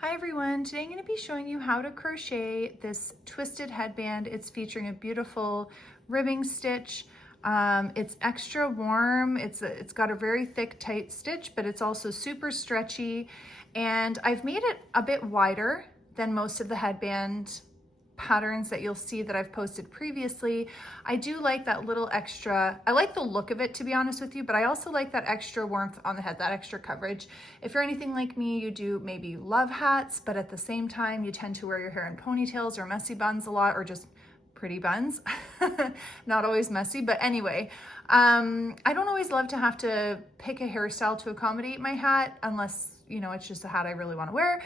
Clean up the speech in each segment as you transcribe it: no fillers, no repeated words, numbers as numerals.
Hi everyone, today I'm going to be showing you how to crochet this twisted headband. It's featuring a beautiful ribbing stitch. It's extra warm, it's got a very thick tight stitch, but it's also super stretchy, and I've made it a bit wider than most of the headband patterns that you'll see that I've posted previously. I do like that little extra, I like the look of it, to be honest with you, but I also like that extra warmth on the head, that extra coverage. If you're anything like me, you do maybe love hats, but at the same time, you tend to wear your hair in ponytails or messy buns a lot, or just pretty buns. Not always messy, but anyway, I don't always love to have to pick a hairstyle to accommodate my hat, unless, you know, it's just a hat I really want to wear.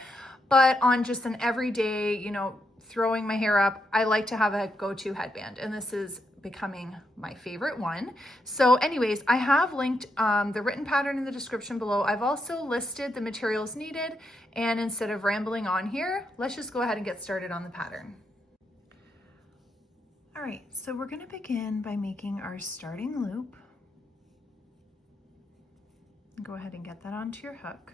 But on just an everyday, you know, throwing my hair up, I like to have a go-to headband, and this is becoming my favorite one. So anyways, I have linked the written pattern in the description below. I've also listed the materials needed, and instead of rambling on here, let's just go ahead and get started on the pattern. All right, so we're going to begin by making our starting loop. Go ahead and get that onto your hook.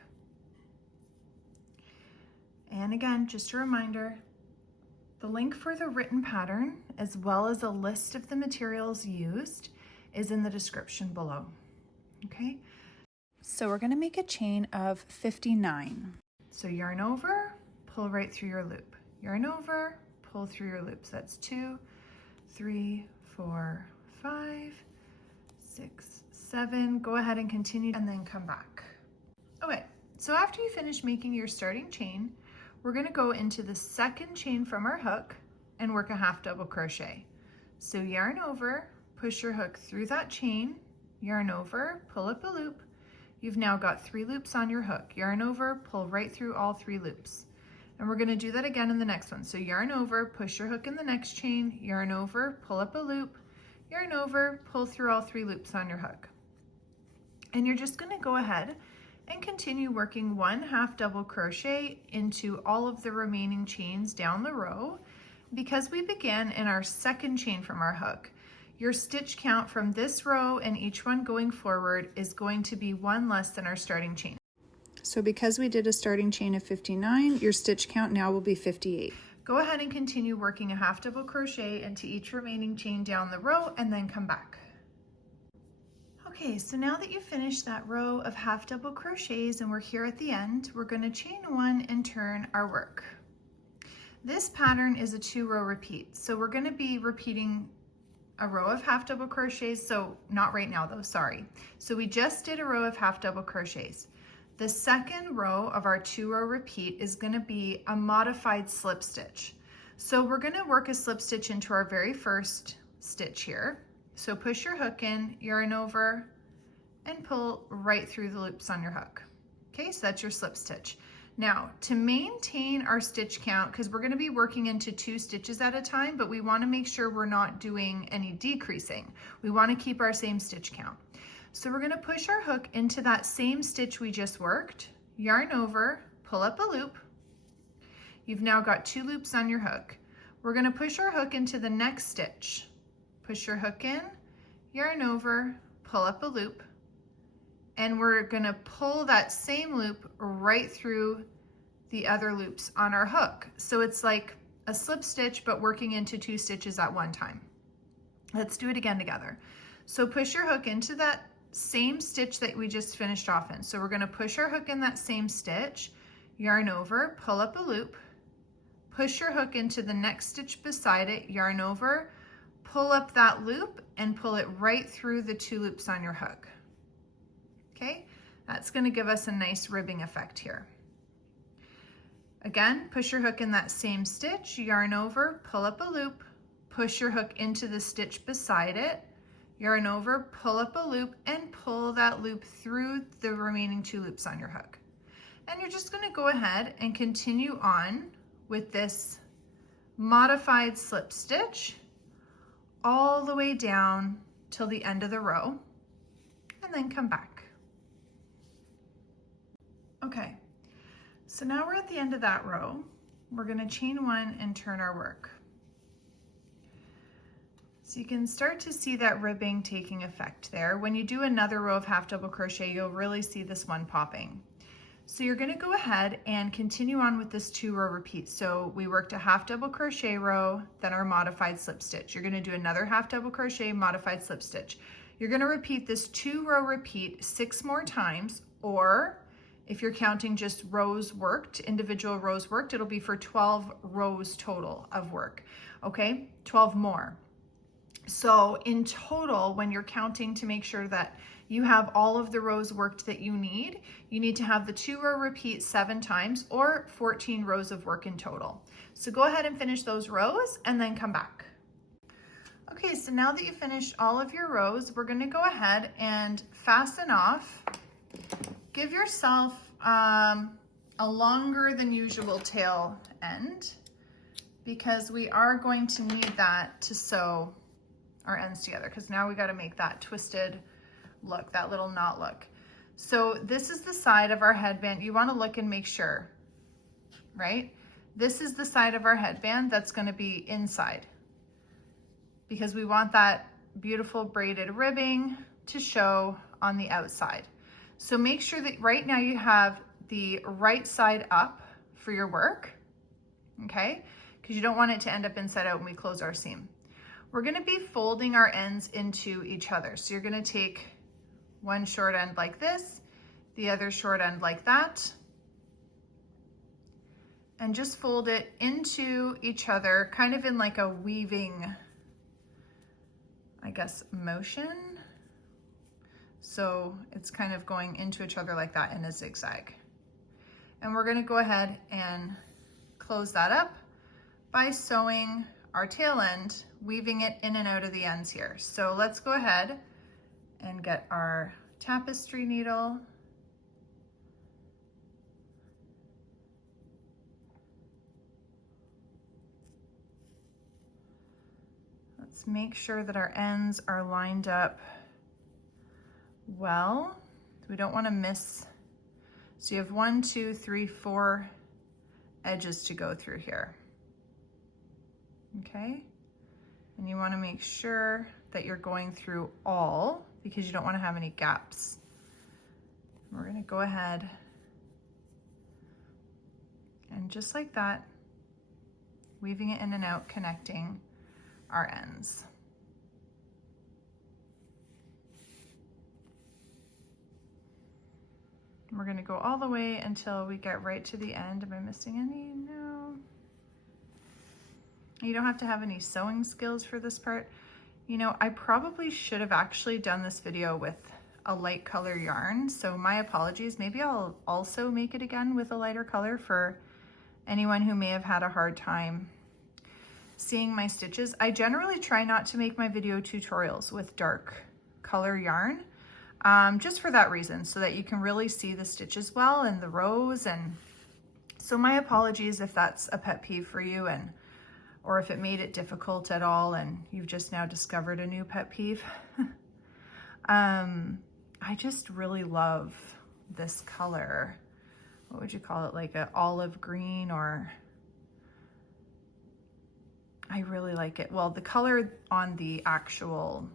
And again, just a reminder, the link for the written pattern, as well as a list of the materials used, is in the description below, okay? So we're gonna make a chain of 59. So yarn over, pull right through your loop. Yarn over, pull through your loops. That's 2, 3, 4, 5, 6, 7. Go ahead and continue and then come back. Okay, so after you finish making your starting chain, we're going to go into the second chain from our hook and work a half double crochet. So yarn over, push your hook through that chain, yarn over, pull up a loop. You've now got 3 loops on your hook. Yarn over, pull right through all 3 loops. And we're going to do that again in the next one. So yarn over, push your hook in the next chain, yarn over, pull up a loop, yarn over, pull through all 3 loops on your hook. And you're just going to go ahead and continue working 1 half double crochet into all of the remaining chains down the row. Because we began in our second chain from our hook, your stitch count from this row and each one going forward is going to be 1 less than our starting chain. So because we did a starting chain of 59, your stitch count now will be 58. Go ahead and continue working a half double crochet into each remaining chain down the row and then come back. Okay, so now that you've finished that row of half double crochets and we're here at the end, we're going to chain 1 and turn our work. This pattern is a 2-row repeat, so we're going to be repeating a row of half double crochets. So not right now though, sorry. So we just did a row of half double crochets. The second row of our 2-row repeat is going to be a modified slip stitch. So we're going to work a slip stitch into our very first stitch here. So push your hook in, yarn over, and pull right through the loops on your hook. Okay, so that's your slip stitch. Now, to maintain our stitch count, because we're going to be working into 2 stitches at a time, but we want to make sure we're not doing any decreasing. We want to keep our same stitch count. So we're going to push our hook into that same stitch we just worked, yarn over, pull up a loop. You've now got 2 loops on your hook. We're going to push our hook into the next stitch. Push your hook in, yarn over, pull up a loop, and we're gonna pull that same loop right through the other loops on our hook. So it's like a slip stitch, but working into 2 stitches at one time. Let's do it again together. So push your hook into that same stitch that we just finished off in. So we're gonna push our hook in that same stitch, yarn over, pull up a loop, push your hook into the next stitch beside it, yarn over, pull up that loop and pull it right through the 2 loops on your hook. Okay, that's going to give us a nice ribbing effect here. Again, push your hook in that same stitch, yarn over, pull up a loop, push your hook into the stitch beside it, yarn over, pull up a loop, and pull that loop through the remaining 2 loops on your hook. And you're just going to go ahead and continue on with this modified slip stitch all the way down till the end of the row, and then come back. Okay, so now we're at the end of that row. We're going to chain 1 and turn our work. So you can start to see that ribbing taking effect there. When you do another row of half double crochet, you'll really see this one popping. So you're going to go ahead and continue on with this 2-row repeat. So we worked a half double crochet row, then our modified slip stitch. You're going to do another half double crochet, modified slip stitch. You're going to repeat this 2-row repeat 6 more times, or if you're counting just rows worked, individual rows worked, it'll be for 12 rows total of work. Okay, 12 more. So in total, when you're counting to make sure that you have all of the rows worked that you need to have the 2-row repeat 7 times, or 14 rows of work in total. So go ahead and finish those rows and then come back. Okay, so now that you've finished all of your rows, we're going to go ahead and fasten off. Give yourself a longer than usual tail end, because we are going to need that to sew our ends together, because now we got to make that twisted look, that little knot look. So this is the side of our headband. You want to look and make sure, right? This is the side of our headband that's going to be inside, because we want that beautiful braided ribbing to show on the outside. So make sure that right now you have the right side up for your work, okay? Because you don't want it to end up inside out when we close our seam. We're going to be folding our ends into each other. So you're going to take one short end like this, the other short end like that, and just fold it into each other, kind of in like a weaving, I guess, motion. So it's kind of going into each other like that in a zigzag. And we're going to go ahead and close that up by sewing our tail end, weaving it in and out of the ends here. So let's go ahead and get our tapestry needle. Let's make sure that our ends are lined up well. We don't want to miss. So you have 1, 2, 3, 4 edges to go through here. Okay, and you want to make sure that you're going through all, because you don't want to have any gaps. We're going to go ahead and just like that, weaving it in and out, connecting our ends. We're going to go all the way until we get right to the end. Am I missing any? No. You don't have to have any sewing skills for this part. You know, I probably should have actually done this video with a light color yarn, so my apologies. Maybe I'll also make it again with a lighter color for anyone who may have had a hard time seeing my stitches. I generally try not to make my video tutorials with dark color yarn, just for that reason, so that you can really see the stitches well and the rows. And so my apologies if that's a pet peeve for you, and or if it made it difficult at all and you've just now discovered a new pet peeve. I just really love this color. What would you call it? Like an olive green, or I really like it. Well, the color on the actual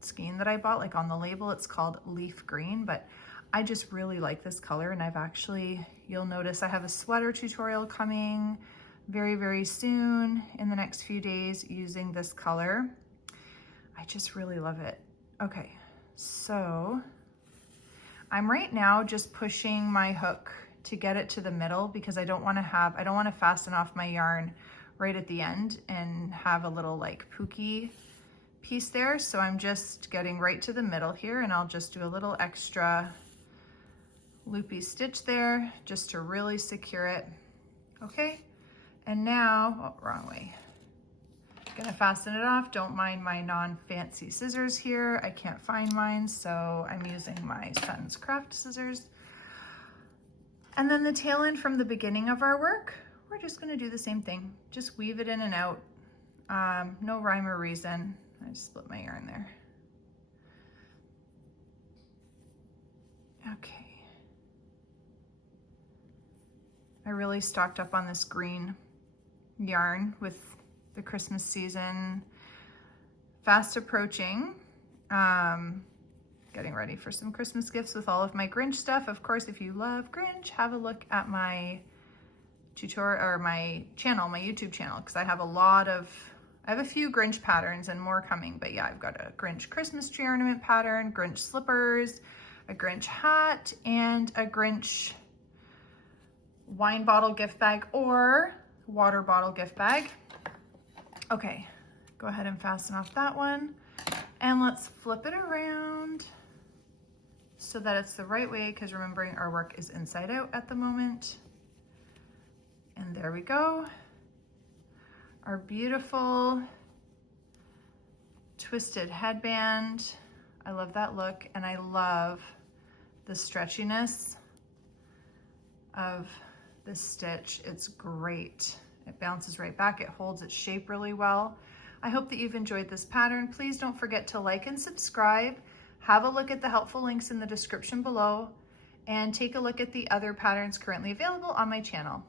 skein that I bought, like on the label, it's called leaf green, but I just really like this color. And I've actually, you'll notice I have a sweater tutorial coming very, very soon in the next few days using this color. I just really love it. Okay, so I'm right now just pushing my hook to get it to the middle, because I don't want to fasten off my yarn right at the end and have a little like pookie piece there. So I'm just getting right to the middle here, and I'll just do a little extra loopy stitch there just to really secure it. Okay. And now, oh, wrong way. Gonna fasten it off. Don't mind my non-fancy scissors here. I can't find mine, so I'm using my son's craft scissors. And then the tail end from the beginning of our work, we're just gonna do the same thing. Just weave it in and out. No rhyme or reason. I just split my yarn there. Okay. I really stocked up on this green yarn with the Christmas season fast approaching. getting ready for some Christmas gifts with all of my Grinch stuff. Of course, if you love Grinch, have a look at my tutorial or my channel, my YouTube channel, because I have a few Grinch patterns and more coming. But yeah, I've got a Grinch Christmas tree ornament pattern, Grinch slippers, a Grinch hat, and a Grinch wine bottle gift bag or water bottle gift bag. Okay, go ahead and fasten off that one. And let's flip it around so that it's the right way, because remembering our work is inside out at the moment. And there we go. Our beautiful twisted headband. I love that look, and I love the stretchiness of this stitch. It's great. It bounces right back. It holds its shape really well. I hope that you've enjoyed this pattern. Please don't forget to like and subscribe. Have a look at the helpful links in the description below, and take a look at the other patterns currently available on my channel.